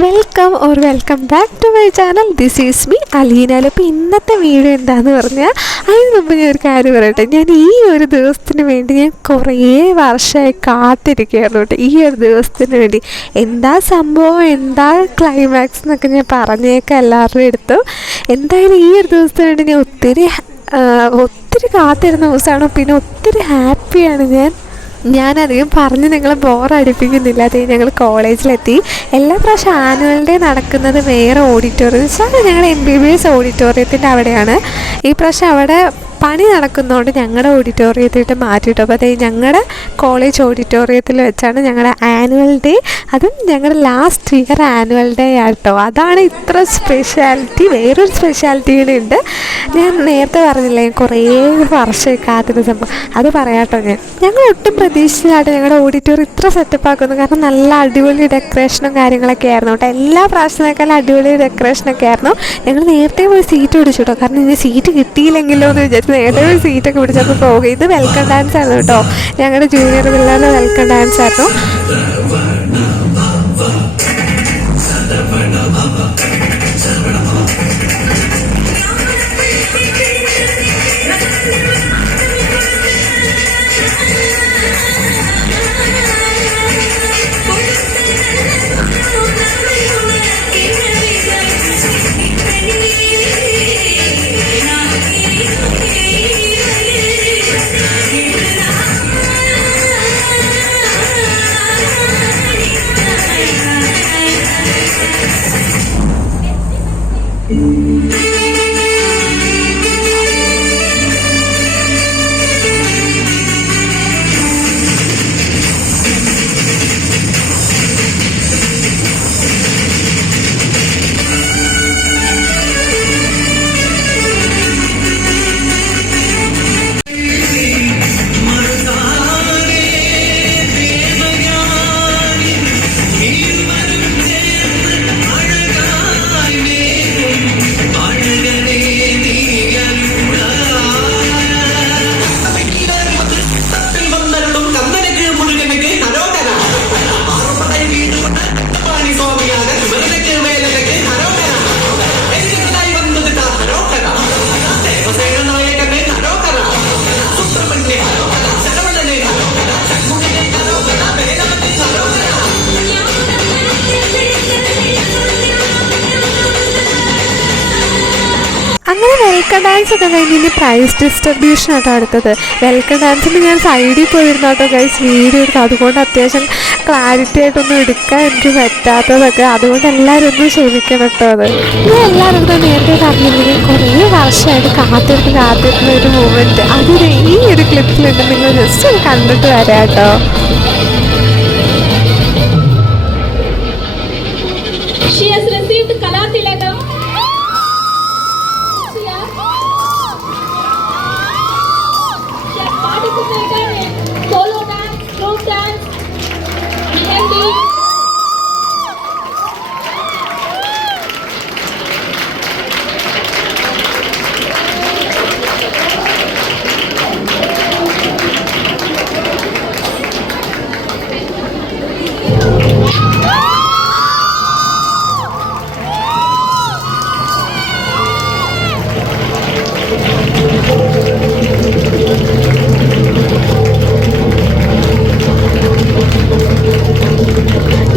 Welcome back to my channel. This is me Aleena. അപ്പോൾ ഇന്നത്തെ video എന്താണെന്ന് പറഞ്ഞാൽ അതിന് മുമ്പ് ഞാൻ ഒരു കാര്യം പറയട്ടെ. ഞാൻ ഈ ഒരു ദിവസത്തിന് വേണ്ടി ഞാൻ കുറേ വർഷമായി കാത്തിരിക്കുകയായിരുന്നു കേട്ടോ. ഈ ഒരു ദിവസത്തിന് വേണ്ടി എന്താ സംഭവം, എന്താ ക്ലൈമാക്സ് എന്നൊക്കെ ഞാൻ പറഞ്ഞേക്കാം എല്ലാവരുടെയും അടുത്തും. എന്തായാലും ഈ ഒരു ദിവസത്തിന് വേണ്ടി ഞാൻ ഒത്തിരി കാത്തിരുന്ന ദിവസമാണ്. പിന്നെ ഒത്തിരി ഹാപ്പിയാണ് ഞാനധികം പറഞ്ഞ് നിങ്ങളെ ബോറടിപ്പിക്കുന്നില്ല. അതേ ഞങ്ങൾ കോളേജിലെത്തി. എല്ലാ പ്രാവശ്യം ആനുവൽ ഡേ നടക്കുന്നത് വേറെ ഓഡിറ്റോറിയം വെച്ചാൽ ഞങ്ങളുടെ MBBS ഓഡിറ്റോറിയത്തിൻ്റെ അവിടെയാണ്. ഈ പ്രാവശ്യം അവിടെ പണി നടക്കുന്നതുകൊണ്ട് ഞങ്ങളുടെ ഓഡിറ്റോറിയത്തിട്ട് മാറ്റിയിട്ടു. അപ്പോൾ അതേ ഞങ്ങളുടെ കോളേജ് ഓഡിറ്റോറിയത്തിൽ വെച്ചാണ് ഞങ്ങളുടെ ആനുവൽ ഡേ. അതും ഞങ്ങളുടെ ലാസ്റ്റ് ഇയർ ആനുവൽ ഡേ ആട്ടോ. അതാണ് ഇത്ര സ്പെഷ്യാലിറ്റി. വേറൊരു സ്പെഷ്യാലിറ്റി കൂടെ ഉണ്ട്. ഞാൻ നേരത്തെ പറഞ്ഞില്ലേ കുറേ വർഷമായി കാത്തിരുന്ന സംഭവം, അത് പറയാട്ടോ. ഞങ്ങൾ ഒട്ടും പ്രതീക്ഷിച്ചതായിട്ട് ഞങ്ങളുടെ ഓഡിറ്റോറിയം ഇത്ര സെറ്റപ്പ് ആക്കുന്നു. കാരണം നല്ല അടിപൊളി ഡെക്കറേഷനും കാര്യങ്ങളൊക്കെ ആയിരുന്നു കേട്ടോ. എല്ലാ പ്രാവശ്യത്തിനേക്കാളും അടിപൊളി ഡെക്കറേഷനൊക്കെ ആയിരുന്നു. ഞങ്ങൾ നേരത്തെ പോയി സീറ്റ് പിടിച്ചു കേട്ടോ. കാരണം ഇനി സീറ്റ് കിട്ടിയില്ലെങ്കിലോ എന്ന് വിചാരിച്ചു നേരത്തെ പോയി സീറ്റൊക്കെ പിടിച്ചപ്പോൾ പോകുക. ഇത് വെൽക്കം ഡാൻസ് ആയിരുന്നു കേട്ടോ. ഞങ്ങളുടെ ജൂനിയർ പിള്ളേരുടെ വെൽക്കം ഡാൻസ് ആയിരുന്നു. അങ്ങനെ വെൽക്കം ഡാൻസ് ഒക്കെ കഴിഞ്ഞ് ഇനി പ്രൈസ് ഡിസ്ട്രിബ്യൂഷൻ ആട്ടോ അടുത്തത്. വെൽക്കം ഡാൻസിന് ഞാൻ സൈഡിൽ പോയിരുന്നു കേട്ടോ ഗൈസ്, വീഡിയോ എടുത്തു. അതുകൊണ്ട് അത്യാവശ്യം ക്ലാരിറ്റി ആയിട്ടൊന്നും എടുക്കാൻ എനിക്ക് പറ്റാത്തതൊക്കെ, അതുകൊണ്ട് എല്ലാവരും ഒന്നും ക്ഷമിക്കണം കേട്ടോ. അത് ഞാൻ എല്ലാവരും നേരത്തെ പറഞ്ഞില്ലെങ്കിൽ കുറേ വർഷമായിട്ട് കാത്തിരുന്ന ഒരു മൂമെൻറ്റ് അതിന് ഈ ഒരു ക്ലിപ്പിലുണ്ട്. നിങ്ങൾ ജസ്റ്റ് ഒന്ന് കണ്ടിട്ട് വരാം കേട്ടോ. She has received Kala Tilakam. She has participated in solo dance, group dance, mehendi.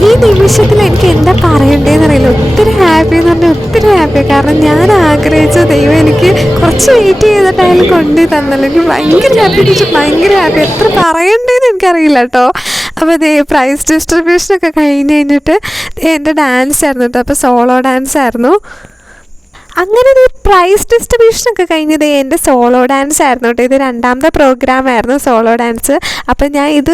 ഈ നിമിഷത്തിൽ എനിക്ക് എന്താ പറയണ്ടേന്ന് അറിയില്ല. ഒത്തിരി ഹാപ്പി എന്ന് പറഞ്ഞാൽ ഒത്തിരി ഹാപ്പിയാണ്. കാരണം ഞാൻ ആഗ്രഹിച്ച ദൈവം എനിക്ക് കുറച്ച് വെയിറ്റ് ചെയ്തിട്ടായാലും കൊണ്ടു തന്നല്ലോ. എനിക്ക് ഭയങ്കര ഹാപ്പി. എത്ര പറയണ്ടേന്ന് എനിക്കറിയില്ല കേട്ടോ. അപ്പോൾ അതേ പ്രൈസ് ഡിസ്ട്രിബ്യൂഷനൊക്കെ കഴിഞ്ഞിട്ട് എൻ്റെ ഡാൻസ് ആയിരുന്നു കേട്ടോ. അപ്പോൾ സോളോ ഡാൻസ് ആയിരുന്നു. അങ്ങനെ ഒരു പ്രൈസ് ഡിസ്ട്രിബ്യൂഷനൊക്കെ കഴിഞ്ഞത് എൻ്റെ സോളോ ഡാൻസ് ആയിരുന്നു കേട്ടോ. ഇത് രണ്ടാമത്തെ പ്രോഗ്രാമായിരുന്നു സോളോ ഡാൻസ്. അപ്പം ഞാൻ ഇത്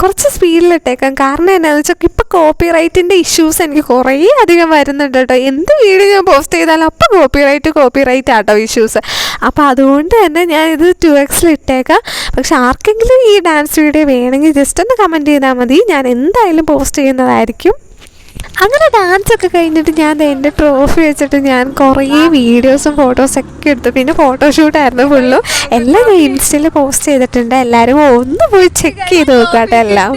കുറച്ച് സ്പീഡിലിട്ടേക്കാം. കാരണം എന്നാന്ന് വെച്ചാൽ ഇപ്പോൾ കോപ്പിറൈറ്റിൻ്റെ ഇഷ്യൂസ് എനിക്ക് കുറേ അധികം വരുന്നുണ്ട് കേട്ടോ. എന്ത് വീഡിയോ ഞാൻ പോസ്റ്റ് ചെയ്താലും അപ്പോൾ കോപ്പിറൈറ്റ് ആട്ടോ ഇഷ്യൂസ്. അപ്പോൾ അതുകൊണ്ട് തന്നെ ഞാൻ ഇത് 2x ഇട്ടേക്കാം. പക്ഷെ ആർക്കെങ്കിലും ഈ ഡാൻസ് വീഡിയോ വേണമെങ്കിൽ ജസ്റ്റ് ഒന്ന് കമൻറ്റ് ചെയ്താൽ മതി. ഞാൻ എന്തായാലും പോസ്റ്റ് ചെയ്യുന്നതായിരിക്കും. അങ്ങനെ ഡാൻസൊക്കെ കഴിഞ്ഞിട്ട് ഞാൻ എൻ്റെ ട്രോഫി വെച്ചിട്ട് ഞാൻ കുറേ വീഡിയോസും ഫോട്ടോസൊക്കെ എടുത്തു. പിന്നെ ഫോട്ടോഷൂട്ടായിരുന്നു ഫുള്ളും. എല്ലാം ഞാൻ ഇൻസ്റ്റയിൽ പോസ്റ്റ് ചെയ്തിട്ടുണ്ട്. എല്ലാവരും ഒന്ന് പോയി ചെക്ക് ചെയ്ത് നോക്കാട്ടെ എല്ലാം.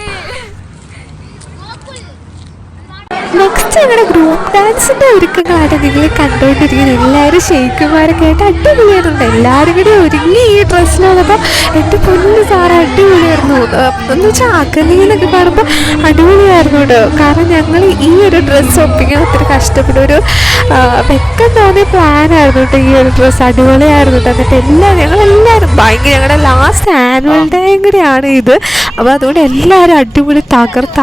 നെക്സ്റ്റ് ഞങ്ങളുടെ ഗ്രൂപ്പ് ഡാൻസിൻ്റെ ഒരുക്കങ്ങളായിട്ട് നിങ്ങൾ കണ്ടുകൊണ്ടിരിക്കുന്നത്. എല്ലാവരും ഷെയ്ക്കുമാരൊക്കെ ആയിട്ട് അടിപൊളിയായിട്ടുണ്ട്. എല്ലാവരും കൂടി ഒരുങ്ങി ഈ ഡ്രസ്സിലുള്ളപ്പോൾ എൻ്റെ പൊന്നു സാറ് അടിപൊളിയായിരുന്നു. എന്ന് വെച്ചാൽ അകലിന്നൊക്കെ കാണുമ്പോൾ അടിപൊളിയായിരുന്നു കേട്ടോ. കാരണം ഞങ്ങൾ ഈ ഒരു ഡ്രസ്സ് ഒപ്പിക്കാൻ ഒത്തിരി കഷ്ടപ്പെട്ട ഒരു വെക്കം തോന്നിയ പ്ലാനായിരുന്നു കേട്ടോ. ഈ ഒരു ഡ്രസ്സ് അടിപൊളിയായിരുന്നു കേട്ടോ. എന്നിട്ട് ഞങ്ങളെല്ലാവരും ഭയങ്കര ഞങ്ങളുടെ ലാസ്റ്റ് ആനുവൽ ഡേയും കൂടിയാണ് ഇത്. അപ്പോൾ അതുകൊണ്ട് എല്ലാവരും അടിപൊളി തകർത്ത്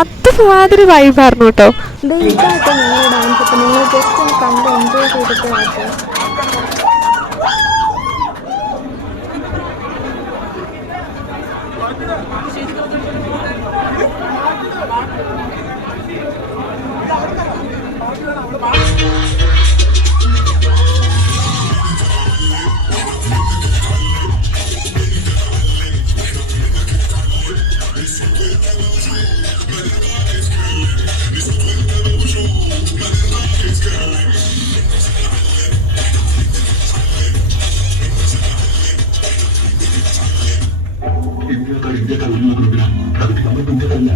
അതുമാതിരി വൈബായിരുന്നു കേട്ടോ. ഇതായിട്ട് ഞങ്ങൾ ഡാൻസ് ഒക്കെ നിങ്ങൾ ജസ്റ്റ് ഒന്ന് കണ്ട് എൻജോയ് ചെയ്തിട്ട് ആട്ടെ. ഇന്ത്യക്കാർ ഒരു ഗ്രൂപ്പിലാണ്. അതൊക്കെ നമ്മൾ ഇന്ത്യക്കാരല്ല.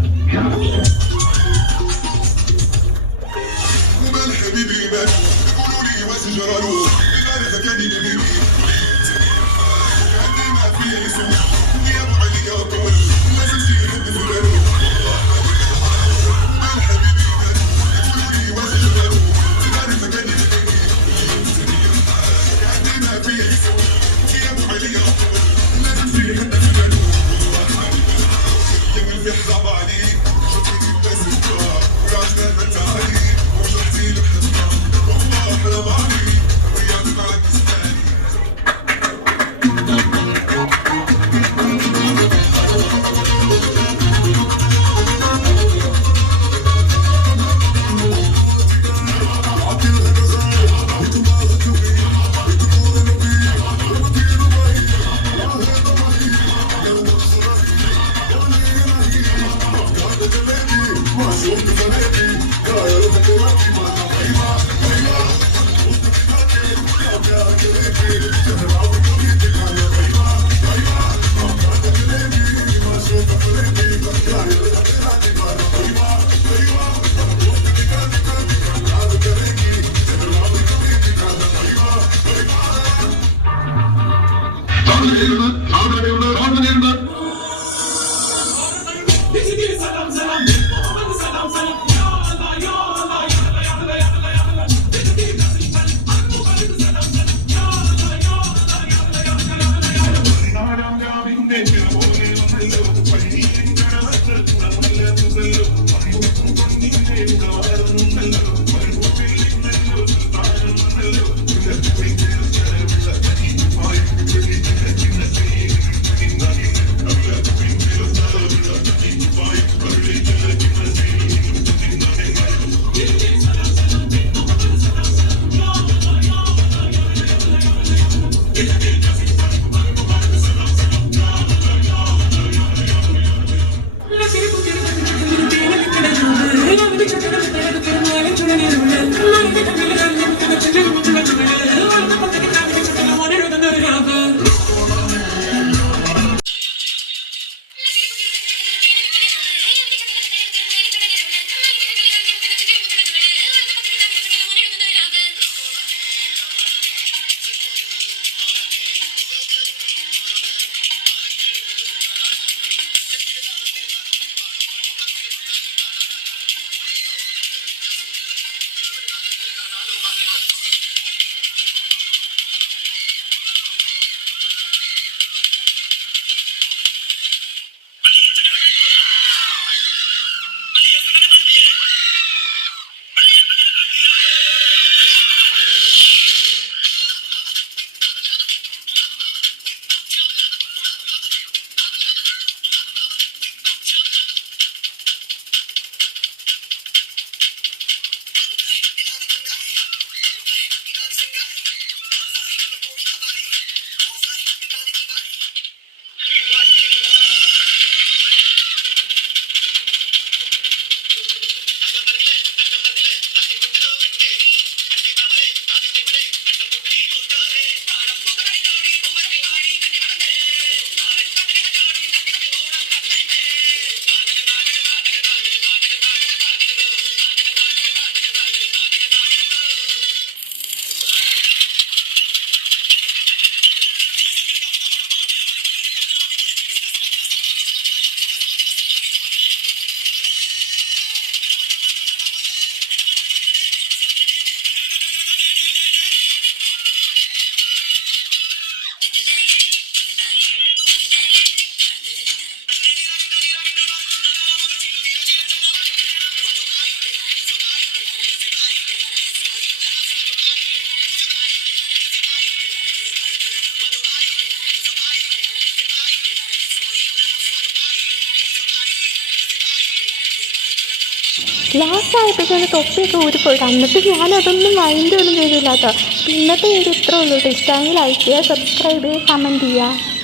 ലാസ്റ്റ് ആയപ്പോഴത്തേന് തൊപ്പിയൊക്കെ ഊരിപ്പോയിട്ട് എന്നിട്ട് ഞാനതൊന്നും മൈൻഡ് ഒന്നും ചെയ്തില്ല കേട്ടോ. ഇന്നത്തെ വീഡിയോ ഇത്രേ ഉള്ളൂ കേട്ടോ. ഇഷ്ടമെങ്കിൽ ലൈക്ക് ചെയ്യുക, സബ്സ്ക്രൈബ് ചെയ്യുക, കമൻറ്റ് ചെയ്യുക.